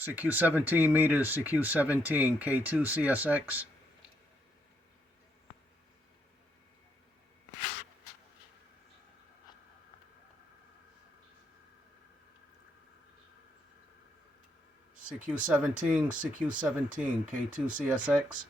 CQ 17 meters, CQ 17, K2 CSX. CQ 17, CQ 17, K2 CSX.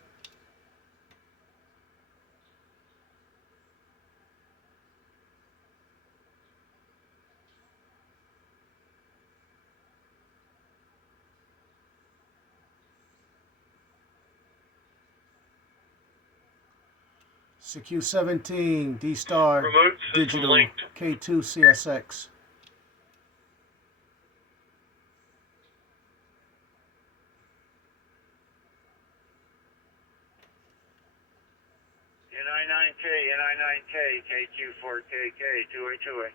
CQ 17, Dstar, digital, linked. K2 CSX. NI9K, NI9K, KQ4KK, 2A2A.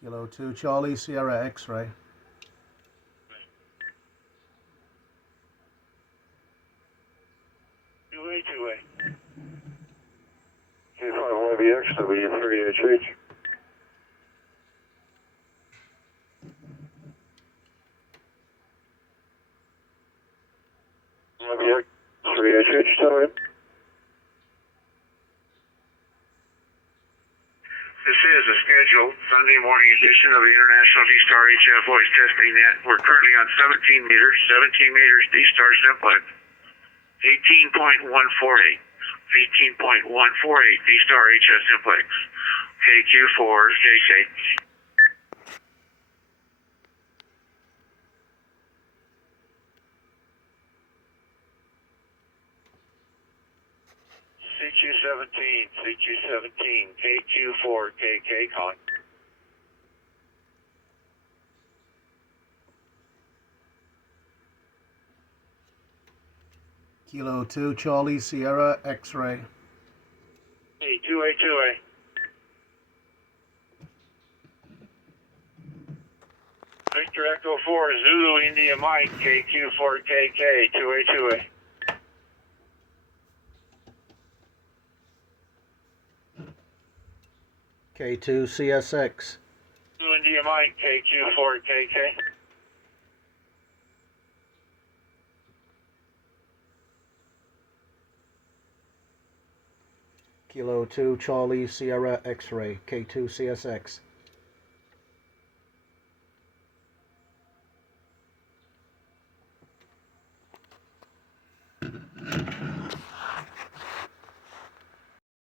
Kilo 2, Charlie, Sierra X-ray. K5YBX, W3HH. YBX, 3HH, tell him. This is a scheduled Sunday morning edition of the International Dstar HF Voice Testing Net. We're currently on 17 meters Dstar simplex. 18.148. 18.148 Dstar HF simplex. KQ4 KK. CQ17, KQ4 KK con. Kilo 2, Charlie, Sierra X-ray. Hey, 2A2A. Victor Echo 4, Zulu India Mike, KQ4KK, 2A2A. K2 CSX. Zulu India Mike, KQ4KK. Kilo 2, Charlie, Sierra X-ray, K2 CSX.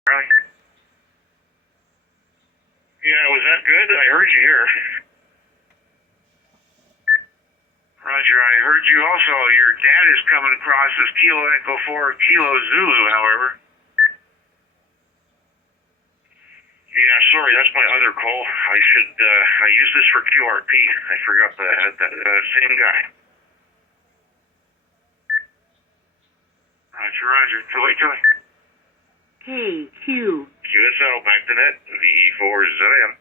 Really? Yeah, was that good? I heard you here. Roger, I heard you also. Your dad is coming across as Kilo Echo 4, Kilo Zulu, however. Yeah, sorry, that's my other call. I use this for QRP. I forgot the same guy. Roger. Joey. KQ. QSL, back to net, VE4 ZM.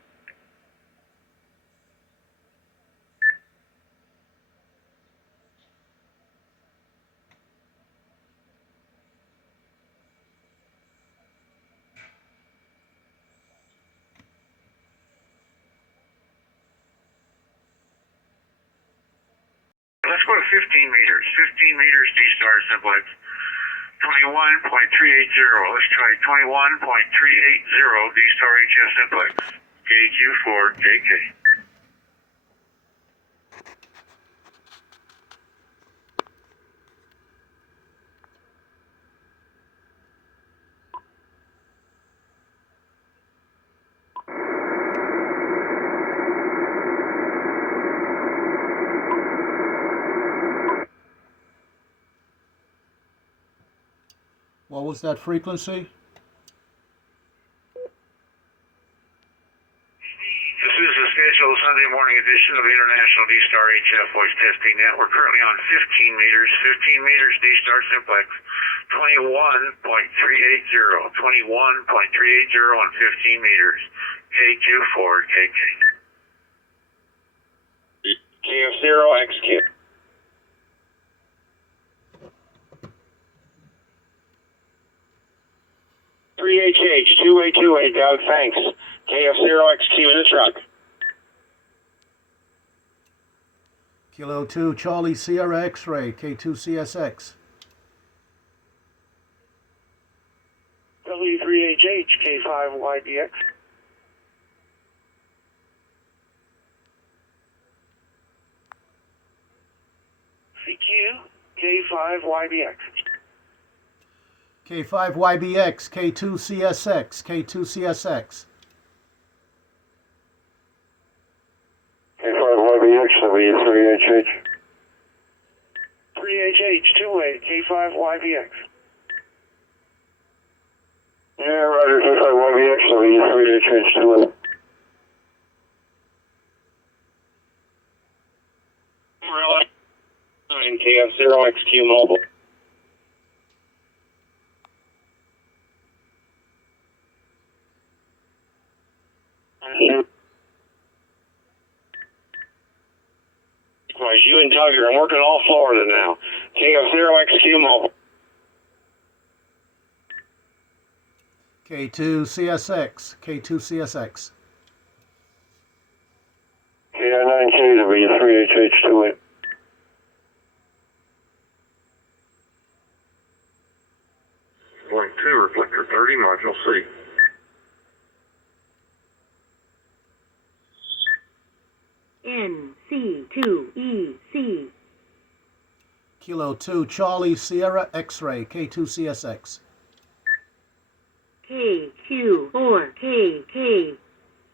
Let's go to 15 meters. 15 meters Dstar simplex. 21.380. Let's try 21.380 Dstar HF simplex. KQ4 KK. What was that frequency? This is the scheduled Sunday morning edition of the International Dstar HF Voice Testing Net. We're currently on 15 meters Dstar simplex. 21.380. 21.380 on 15 meters. KQ4 KK. KF0 XQ. 3HH, 2A, Doug, thanks. KF0XQ in the truck. Kilo 2 Charlie Sierra X-ray, K2CSX. W3HH, K5YBX. CQ, K5YBX. K5YBX, K2CSX, K2CSX. K5YBX, W3HH. 3HH, 2A, K5YBX. Yeah, Roger, K5YBX, W3HH, 2A. And KF0XQ mobile. You and Doug are working all Florida now. KF0XQ mobile. K2CSX, K2CSX. KI9K, W3HH, 2A. Point 2, reflector 30, module C. NC2EC. Kilo 2 Charlie Sierra X-ray, K2CSX. KQ4KK.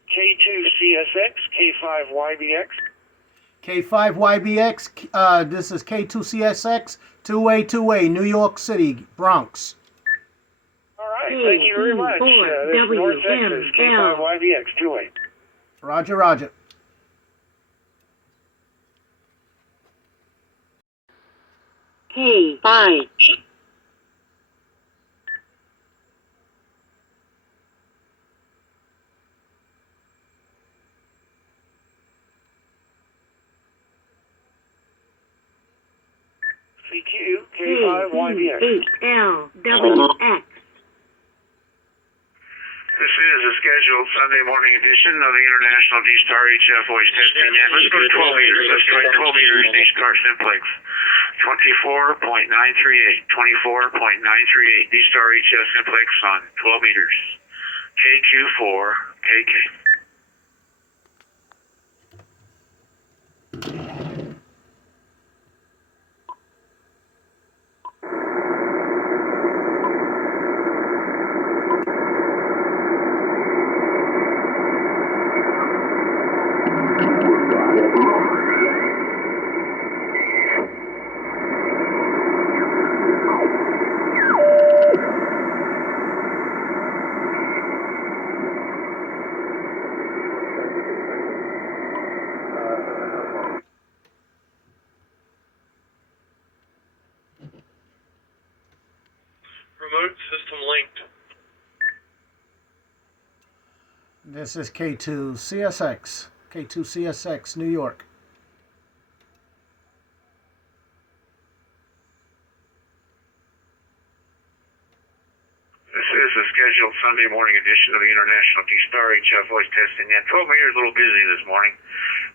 K2CSX, K5YBX. K5YBX, this is K2CSX, 2A, New York City, Bronx. All right, thank you very much. This is North Texas, K5YBX, 2A. Roger, roger. K5. CQ, K5YBX. KEHLWX. This is a scheduled Sunday morning edition of the International Dstar HF voice testing net. Let's go 12 meters. Let's try 12 meters Dstar simplex. 24.938. 24.938 Dstar HF simplex on 12 meters. KQ4 KK. Remote system linked. This is K2CSX, New York. This is a scheduled Sunday morning edition of the International Dstar HF voice testing net. 12 meters, a little busy this morning.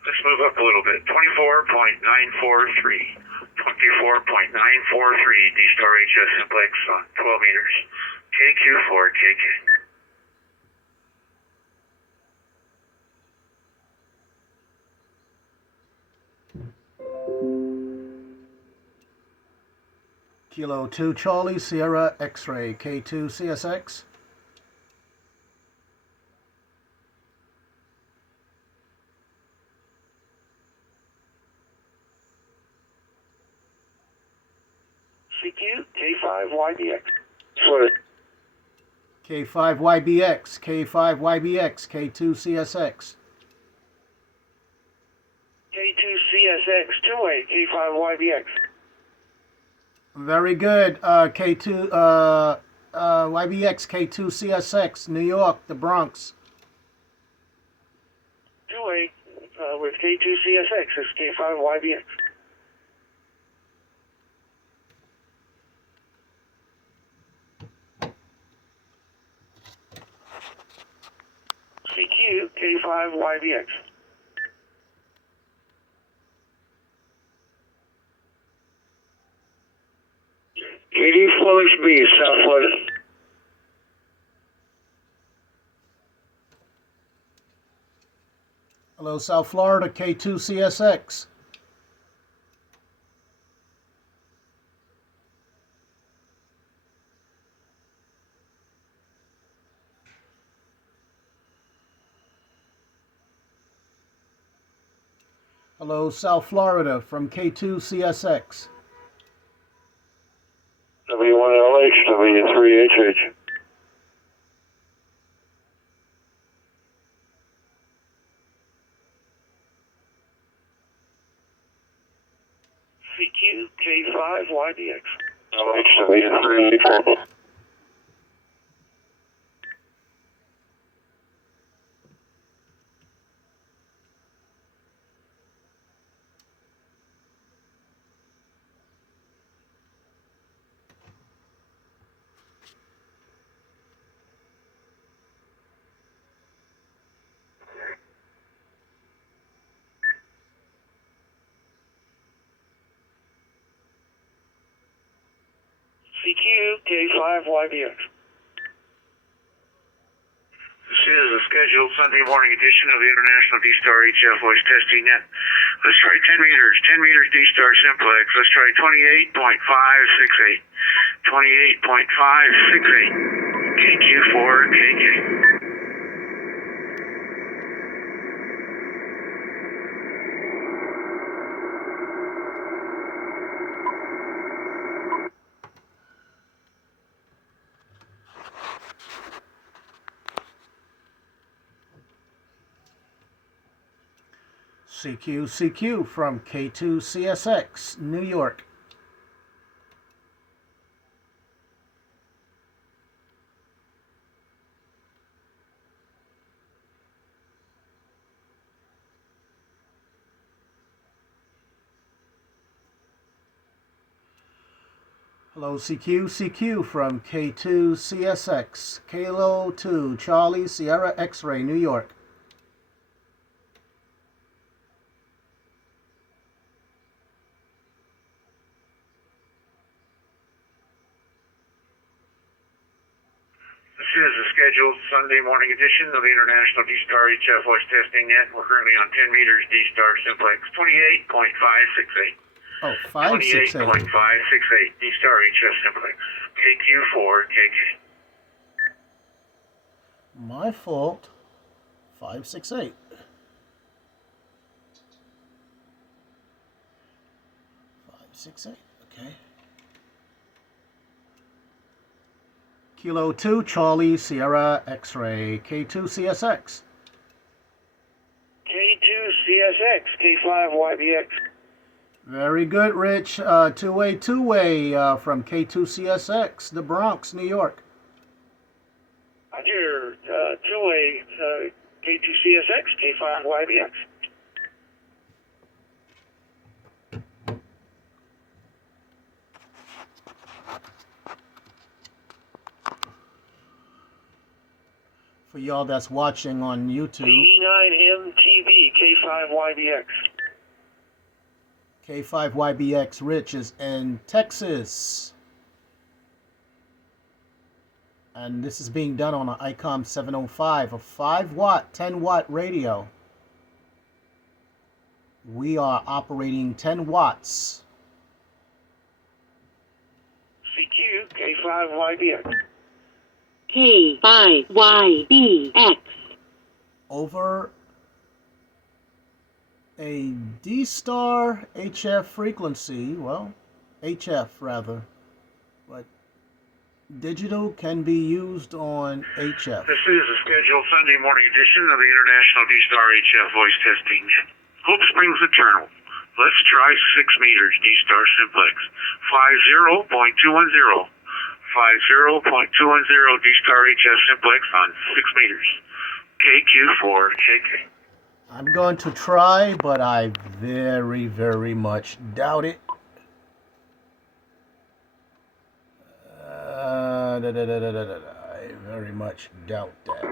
Let's move up a little bit. 24.943. 24.943 Dstar HF simplex on 12 meters. KQ4 KK. Kilo 2 Charlie Sierra X-ray, K2CSX. CQ, K5YBX. K5YBX, K5YBX, K2CSX. K2CSX, 2A, K5YBX. Very good. K2 YBX, K2CSX, New York, the Bronx. 2A with K2CSX is K5YBX. K5YBX. KD Flux B, South Florida. Hello, South Florida, K2CSX. Hello, South Florida from K2CSX. W1LH, W3HH. CQ K5YBX. LH, W3HH. CQ K5YBX. This is a scheduled Sunday morning edition of the International Dstar HF Voice Testing Net. Let's try 10 meters, 10 meters Dstar simplex. Let's try 28.568. 28.568. KQ4 KK. CQ from K2CSX, New York. Hello, CQ from K2CSX, Kilo 2, Charlie, Sierra X-Ray, New York. This is a scheduled Sunday morning edition of the International Dstar HF Voice Testing Net. We're currently on 10 meters Dstar simplex. 28.568. Oh, 568. 28.568 Dstar HF simplex. KQ4 KK. My fault. 568. Okay. Kilo 2, Charlie, Sierra X-Ray, K2CSX. K2CSX K5YBX. Very good, Rich. Two-way from K2CSX, the Bronx, New York. Roger, two-way K2CSX K5YBX. For y'all that's watching on YouTube, E9MTV K5YBX. K5YBX Rich is in Texas. And this is being done on an icom 705, a 5-watt, 10-watt radio. We are operating 10 watts. CQ K5YBX. K5YBX. Over a Dstar HF frequency, well, HF rather, but digital can be used on HF. This is a scheduled Sunday morning edition of the International Dstar HF Voice Testing Net. Hope Springs Eternal. Let's try 6 meters Dstar simplex. 50.210. 50.210 Dstar HF simplex on 6 meters. KQ4 KK. I'm going to try, but I very, very much doubt it. I very much doubt that.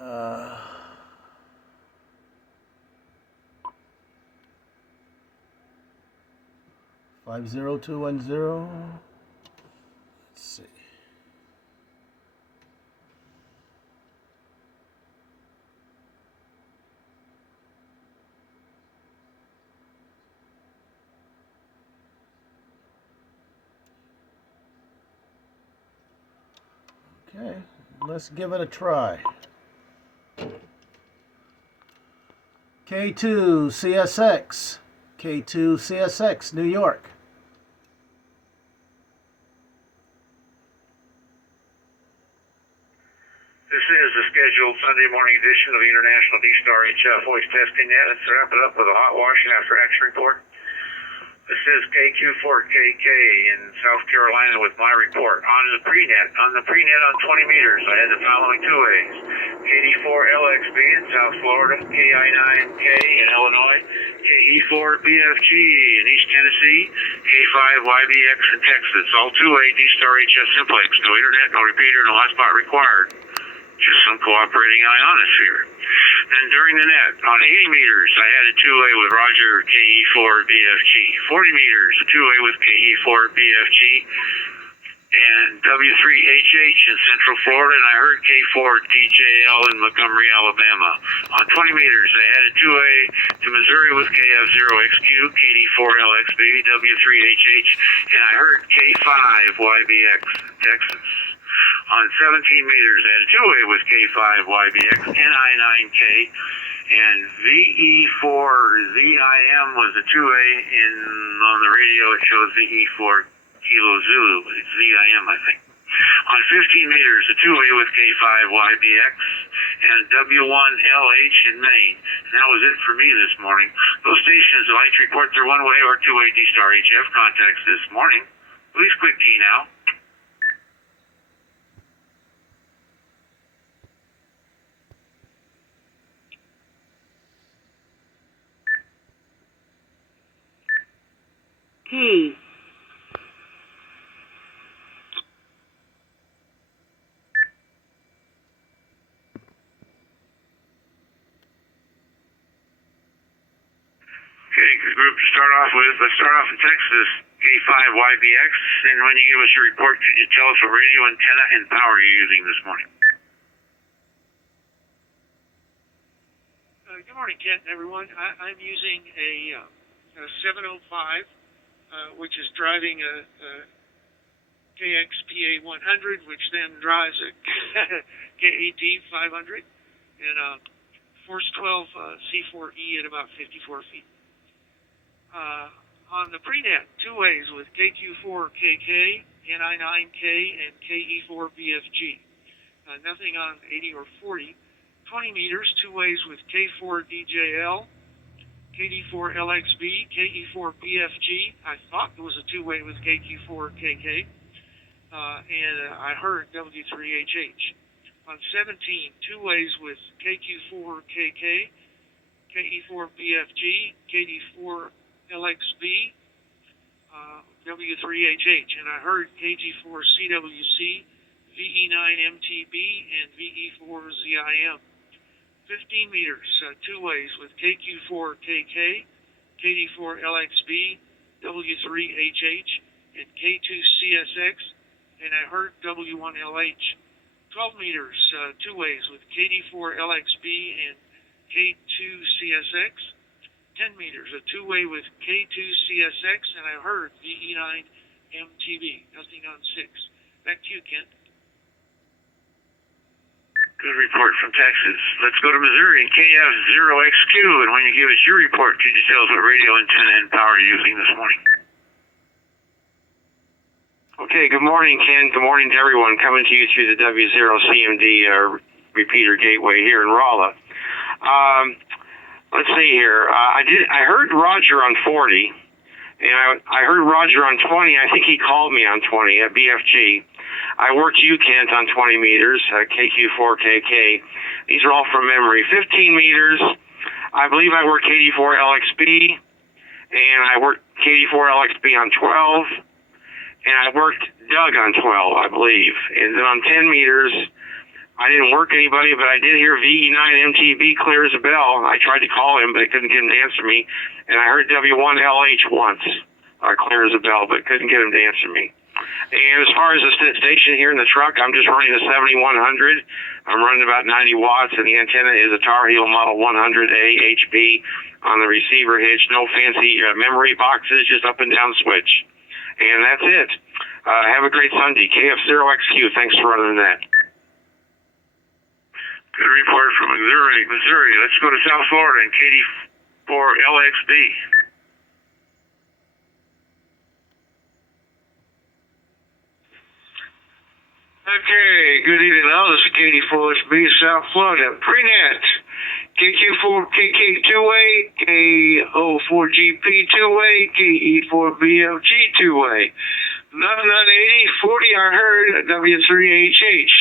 Uh, Five zero two one zero. Let's see. Okay, let's give it a try. K2 CSX, K2 CSX, New York. This is the scheduled Sunday morning edition of the International Dstar HF voice testing net. Let's wrap it up with a hot wash and after action report. This is KQ4KK in South Carolina with my report. On the pre-net on 20 meters, I had the following two ways. KD4LXB in South Florida, KI9K in Illinois, KE4BFG in East Tennessee, K5YBX in Texas. All two-way Dstar HF simplex. No internet, no repeater, no hotspot required. Just some cooperating ionosphere. And during the net, on 80 meters, I had a two-way with Roger KE4BFG. 40 meters, a two-way with KE4BFG. And W3HH in Central Florida, and I heard K4DJL in Montgomery, Alabama. On 20 meters, I had a two-way to Missouri with KF0XQ, KD4LXB, W3HH, and I heard K5YBX, Texas. On 17 meters, I had a two-way with K5YBX, NI9K, and VE4ZIM was a two-way on the radio. It shows VE4 Kilo Zulu, but it's ZIM, I think. On 15 meters, a two-way with K5YBX and W1LH in Maine. And that was it for me this morning. Those stations would like to report their one-way or two-way Dstar HF contacts this morning. Please click key now. K. Okay, group to start off with. Let's start off in Texas, K5YBX. And when you give us your report, could you tell us what radio antenna and power you're using this morning? Good morning, Kent and everyone. I'm using a 705, which is driving a KXPA 100, which then drives a KAT 500, and a Force 12 C4E at about 54 feet. On the pre-net, two ways with KQ4KK, NI9K, and KE4BFG. Nothing on 80 or 40. 20 meters, two ways with K4DJL, KD4LXB, KE4BFG. I thought it was a two-way with KQ4KK, and I heard W3HH. On 17, two ways with KQ4KK, KE4BFG, KD4LXB, W3HH, and I heard KG4CWC, VE9MTB, and VE4ZIM. 15 meters, two ways with KQ4KK, KD4LXB, W3HH, and K2CSX, and I heard W1LH. 12 meters, two ways with KD4LXB and K2CSX. 10 meters, a two-way with K2CSX, and I heard VE9MTB. Nothing on 6. Back to you, Kent. Good report from Texas. Let's go to Missouri and KF0XQ. And when you give us your report, could you tell us what radio antenna and power you're using this morning? Okay, good morning, Ken. Good morning to everyone coming to you through the W0CMD repeater gateway here in Rolla. Let's see here. I heard Roger on 40, and I heard Roger on 20. I think he called me on 20 at BFG. I worked you, Kent, on 20 meters, KQ4KK. These are all from memory. 15 meters, I believe I worked KD4LXB, and I worked KD4LXB on 12, and I worked Doug on 12, I believe. And then on 10 meters, I didn't work anybody, but I did hear VE9MTB clear as a bell. I tried to call him, but I couldn't get him to answer me. And I heard W1LH once, clear as a bell, but couldn't get him to answer me. And as far as the station here in the truck, I'm just running a 7100. I'm running about 90 watts, and the antenna is a Tar Heel Model 100A HB on the receiver hitch. No fancy memory boxes, just up and down switch. And that's it. Have a great Sunday. KF0XQ. Thanks for running that. Good report from Missouri. Let's go to South Florida and KD4LXB. Okay, good evening all. This is KD4LXB, South Florida. Prenet, KQ4KK 2-way, KO4GP 2-way, KE4BFG 2-way. Nothing on 80, 40 I heard, W3HH.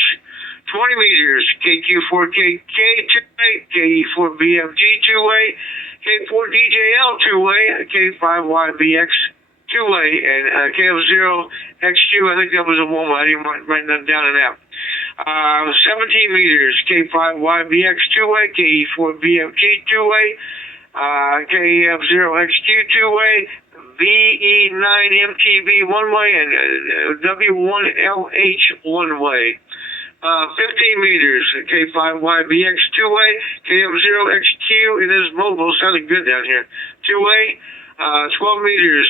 20 meters, KQ4KK 2-way, KE4BFG 2-way, K4DJL 2-way, K5YBX 2-way, and KF0XQ, I think that was a woman, I didn't write that down in that. 17 meters, K5YBX 2-way, KE4BFG 2-way, KF0XQ 2-way, VE9MTB 1-way, and W1LH 1-way. 15 meters, K5YBX 2-way, KF0XQ, it is mobile, sounding good down here, 2-way, 12 meters,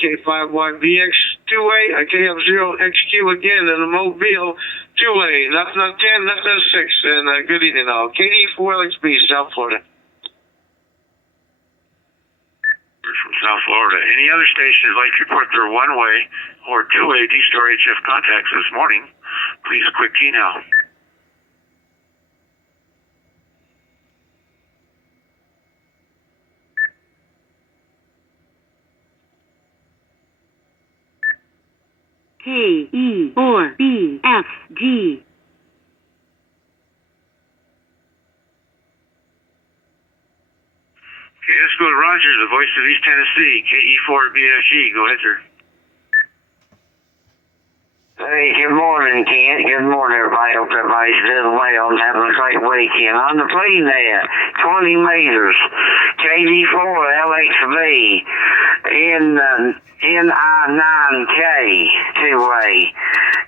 K5YBX 2-way, KF0XQ again, and the mobile 2-way, nothing on 10, nothing on 6, and good evening all. KD4LXB, South Florida. From South Florida. Any other stations like to report their one-way or two-way Dstar HF contacts this morning, please quick key now. KE4BFG. Okay, let's go to Roger, the voice of East Tennessee, KE4BFG. Go ahead, sir. Hey, good morning, Kent. Good morning, everybody. Hope everybody's doing well and having a great weekend. On the prenet, 20 meters, KD4LXB, NI9K, 2-way,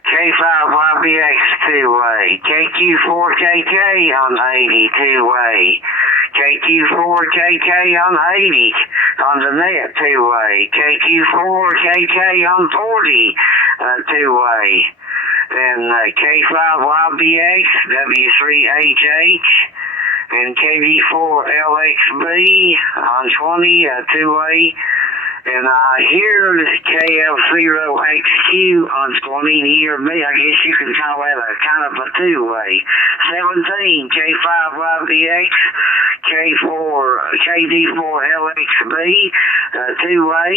K5YBX, 2-way, KQ4KK on 80, 2-way, KQ4KK on 80 on the net, 2-way, KQ4KK on 40, 2-way, then K5YBX, W3HH, and KD4LXB on 20, 2-way, and I hear KF0XQ on 20 near me. I guess you can call that a kind of a 2-way. 17, K5YBX, KD4LXB, 2-way.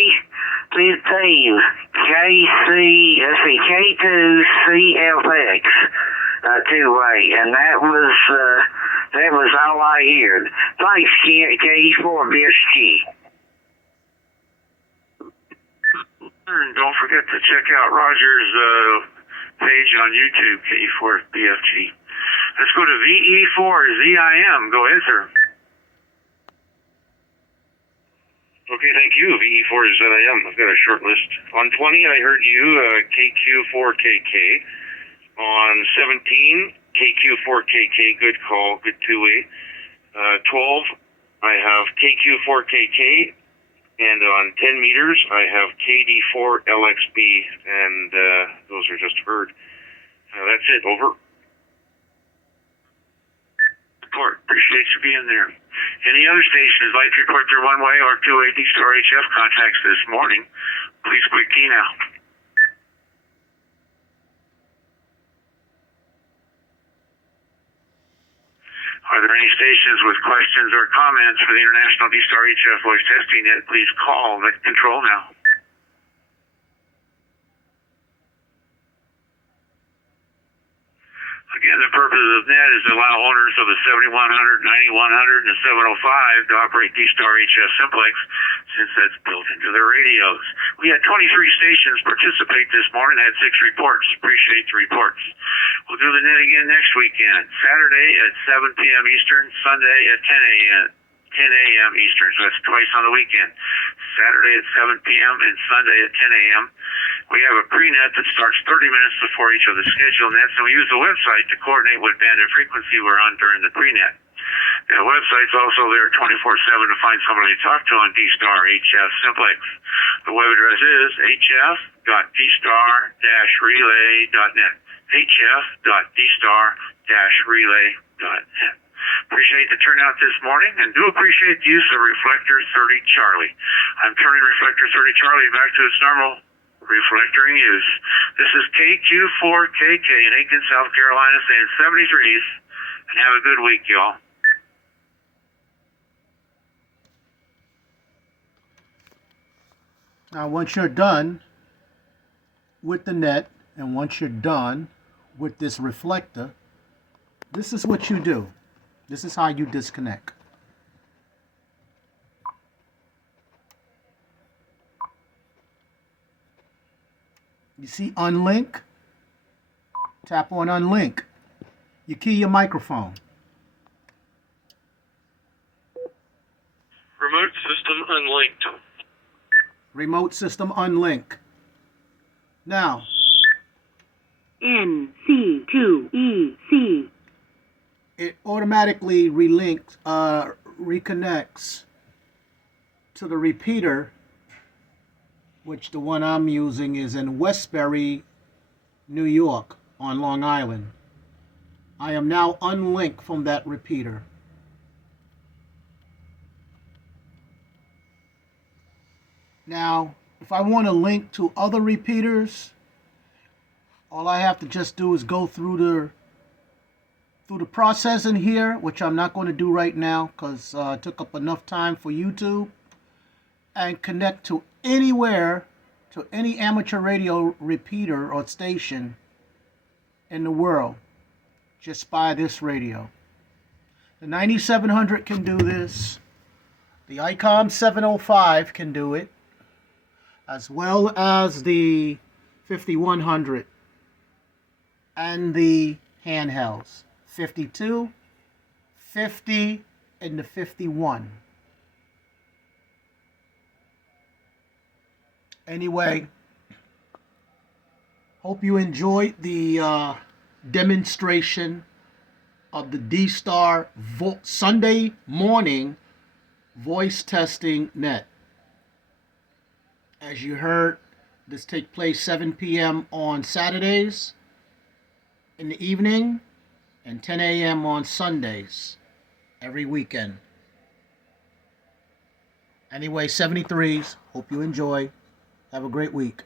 15, K2CFX, 2-way, and that was all I heard. Thanks, KE4BSG. And don't forget to check out Roger's page on YouTube, KE4BFG. Let's go to VE4ZIM. Go ahead, sir. Okay, thank you, VE4ZIM. I've got a short list. On 20, I heard you, KQ4KK. On 17, KQ4KK, good call, good two-way. 12, I have KQ4KK. And on 10 meters, I have KD4LXB, and those are just heard. That's it, over. Report. Appreciate you being there. Any other stations like to report their one-way or two-way Dstar HF contacts this morning, please quick key now. Are there any stations with questions or comments for the International Dstar HF voice testing net? Please call net control now. Again, the purpose of NET is to allow owners of the 7100, 9100, and 705 to operate Dstar HF simplex, since that's built into their radios. We had 23 stations participate this morning, had 6 reports. Appreciate the reports. We'll do the net again next weekend. Saturday at 7 p.m. Eastern, Sunday at 10 a.m. Eastern. So that's twice on the weekend. Saturday at 7 p.m. and Sunday at 10 a.m. We have a pre-net that starts 30 minutes before each of the scheduled nets, and we use the website to coordinate what band and frequency we're on during the pre-net. The website's also there 24/7 to find somebody to talk to on Dstar HF Simplex. The web address is hf.dstar-relay.net. hf.dstar-relay.net. Appreciate the turnout this morning, and do appreciate the use of Reflector 30 Charlie. I'm turning Reflector 30 Charlie back to its normal reflectoring use. This is KQ4KK in Aiken, South Carolina, saying 73s, and have a good week, y'all. Now, once you're done with the net, and once you're done with this reflector, this is what you do. This is how you disconnect. You see unlink? Tap on unlink. You key your microphone. Remote system unlinked. Remote system unlink. Now, NC2EC. it automatically reconnects to the repeater, which the one I'm using is in Westbury, New York, on Long Island. I am now unlinked from that repeater. Now, if I want to link to other repeaters, all I have to just do is go through the process in here, which I'm not going to do right now because it took up enough time for YouTube, and connect to anywhere, to any amateur radio repeater or station in the world just by this radio. The 9700 can do this. The icom 705 can do it, as well as the 5100 and the handhelds 52, 50, and the 51. Anyway, hope you enjoyed the demonstration of the Dstar Sunday morning voice testing net. As you heard, this takes place 7 p.m. on Saturdays in the evening and 10 a.m. on Sundays every weekend. Anyway, 73s. Hope you enjoy. Have a great week.